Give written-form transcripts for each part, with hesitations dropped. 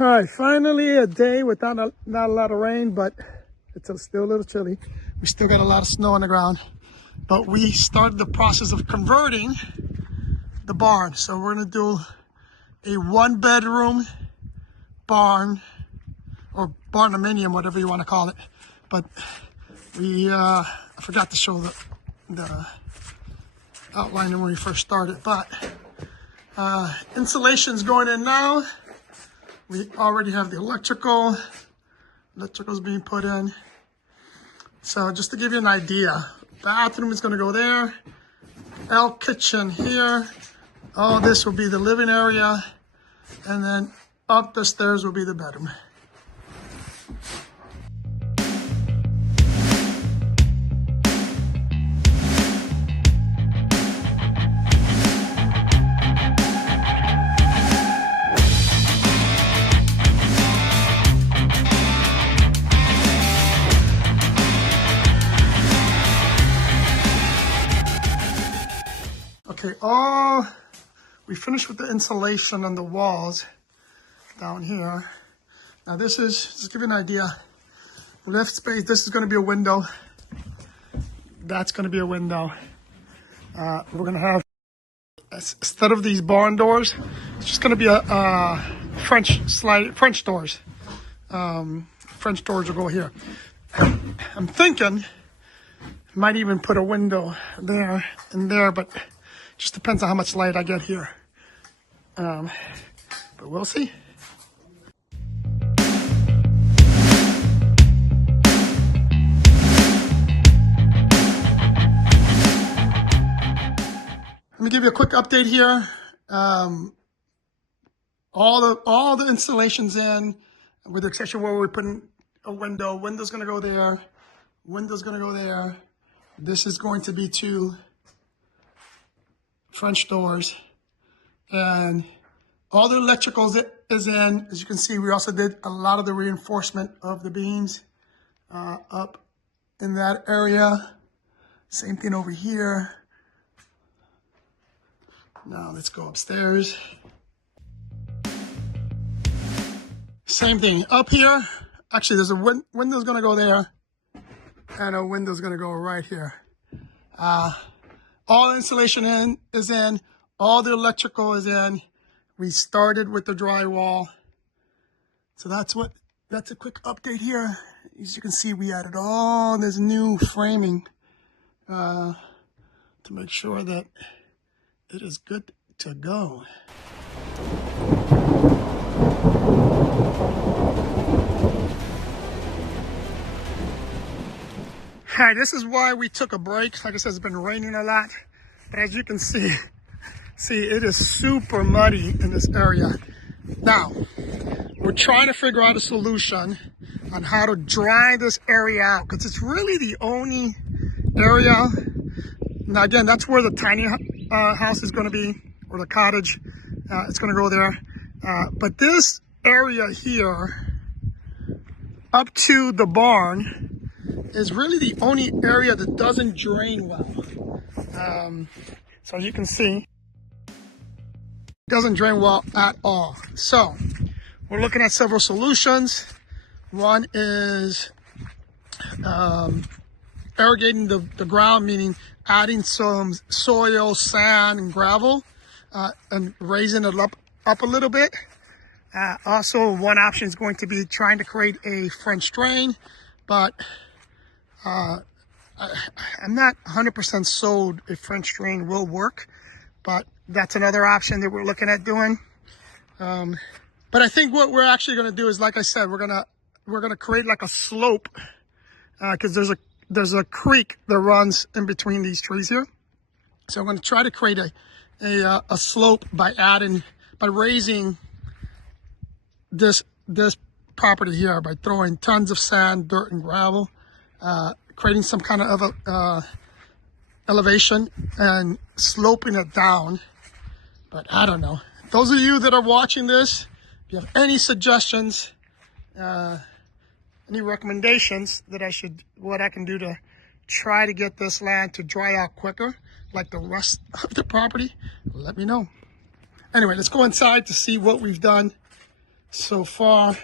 All right, finally a day without not a lot of rain, but it's still a little chilly. We still got a lot of snow on the ground, but we started the process of converting the barn. So we're gonna do a 1-bedroom barn, or barnuminium, whatever you want to call it. But I forgot to show the outline when we first started, but insulation's going in now. We already have the electrical's being put in. So just to give you an idea, bathroom is going to go there, L kitchen here. All this will be the living area, and then up the stairs will be the bedroom. Okay, we finished with the insulation on the walls down here. Now this is, just to give you an idea, lift space, this is going to be a window. That's going to be a window. We're going to have, instead of these barn doors, it's just going to be a French doors. French doors will go here. I'm thinking, might even put a window there and there, but just depends on how much light I get here. But we'll see. Let me give you a quick update here. All the installations in, with the exception where we're putting a window. Window's gonna go there. Window's gonna go there. This is going to be 2 French doors, and all the electricals is in. As you can see, we also did a lot of the reinforcement of the beams up in that area. Same thing over here. Now let's go upstairs. Same thing up here. Actually, there's a window's gonna go there, and a window's gonna go right here. All the insulation is in, all the electrical is in. We started with the drywall. So that's a quick update here. As you can see, we added all this new framing to make sure that it is good to go. Hi, this is why we took a break. Like I said, it's been raining a lot, but as you can see, it is super muddy in this area. Now, we're trying to figure out a solution on how to dry this area out, because it's really the only area. Now again, that's where the tiny house is going to be, or the cottage. It's going to go there. But this area here, up to the barn, is really the only area that doesn't drain well. So you can see, it doesn't drain well at all. So we're looking at several solutions. One is irrigating the ground, meaning adding some soil, sand, and gravel, and raising it up a little bit. Also, one option is going to be trying to create a French drain, but I'm not 100% sold if French drain will work, but that's another option that we're looking at doing. But I think what we're actually going to do is, like I said, we're gonna create like a slope, because there's a creek that runs in between these trees here. So I'm going to try to create a slope by raising this property here, by throwing tons of sand, dirt, and gravel. Creating some kind of elevation and sloping it down. But I don't know. Those of you that are watching this, if you have any suggestions, any recommendations that what I can do to try to get this land to dry out quicker, like the rest of the property, let me know. Anyway, let's go inside to see what we've done so far.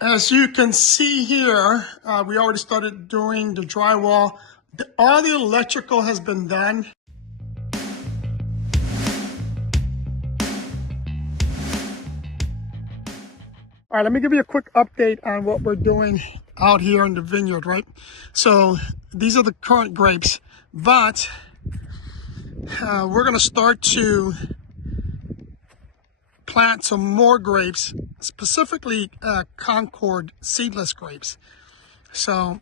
As you can see here, we already started doing the drywall. All the electrical has been done. All right, let me give you a quick update on what we're doing out here in the vineyard, right? So these are the current grapes, but we're gonna start to plant some more grapes, specifically Concord seedless grapes. So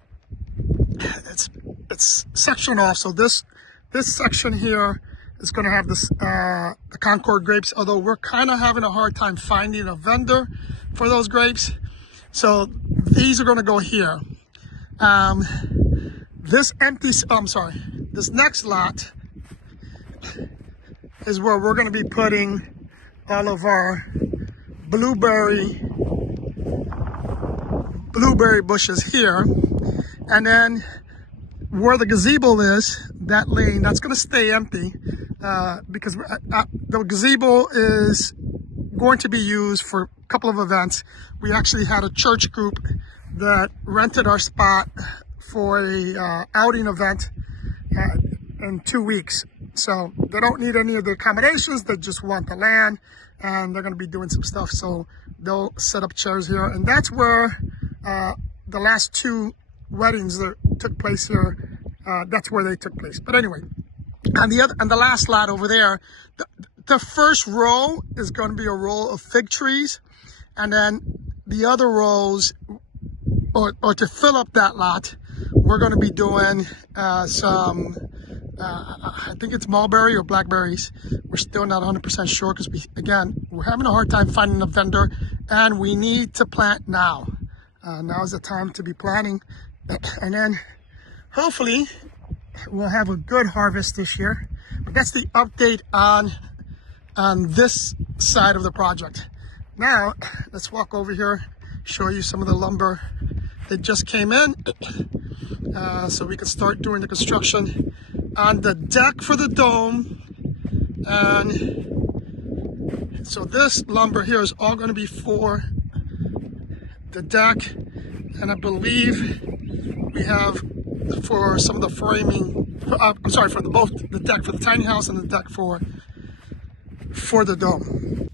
it's sectioned off. So this section here is going to have this the Concord grapes, although we're kind of having a hard time finding a vendor for those grapes. So these are going to go here. This next lot is where we're going to be putting all of our blueberry bushes here. And then where the gazebo is, that lane, that's going to stay empty because the gazebo is going to be used for a couple of events. We actually had a church group that rented our spot for a outing event in 2 weeks. So they don't need any of the accommodations, they just want the land, and they're going to be doing some stuff. So they'll set up chairs here, and that's where the last 2 weddings that took place here, that's where they took place. But anyway, on the last lot over there, the first row is going to be a row of fig trees, and then the other rows, or to fill up that lot, we're going to be doing some I think it's mulberry or blackberries. We're still not 100% sure because we're having a hard time finding a vendor, and we need to plant now. Now is the time to be planting, and then hopefully we'll have a good harvest this year. But that's the update on this side of the project. Now let's walk over here, show you some of the lumber that just came in, so we can start doing the construction on the deck for the dome. And so this lumber here is all going to be for the deck, and I believe we have for some of the framing, for both the deck for the tiny house and the deck for the dome.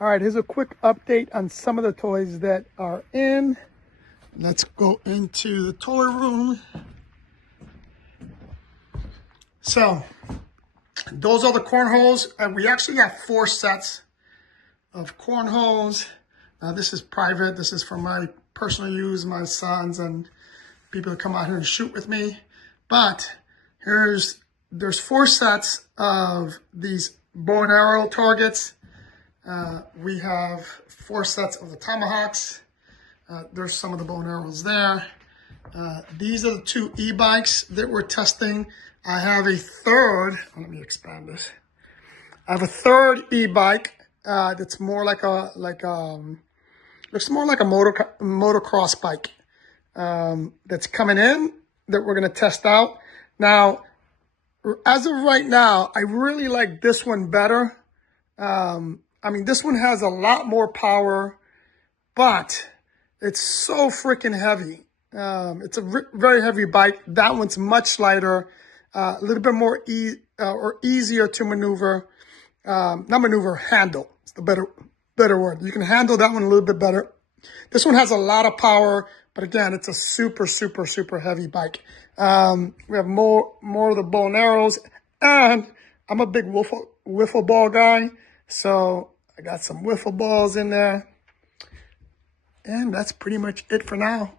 All right, here's a quick update on some of the toys that are in. Let's go into the toy room. So those are the cornholes, and we actually have 4 sets of cornholes. Now this is private. This is for my personal use, my sons and people that come out here and shoot with me. But there's 4 sets of these bow and arrow targets. We have 4 sets of the tomahawks. There's some of the bow and arrows there. These are the 2 e-bikes that we're testing. I have a third, let me expand this. I have a third e-bike that's more like looks more like a motocross bike that's coming in that we're going to test out. Now, as of right now, I really like this one better. I mean, this one has a lot more power, but it's so freaking heavy. It's a very heavy bike. That one's much lighter, a little bit more easier to maneuver. Not maneuver, handle. It's the better word. You can handle that one a little bit better. This one has a lot of power, but again, it's a super, super, super heavy bike. We have more of the bow and arrows, and I'm a big wiffle ball guy, so I got some wiffle balls in there. And that's pretty much it for now.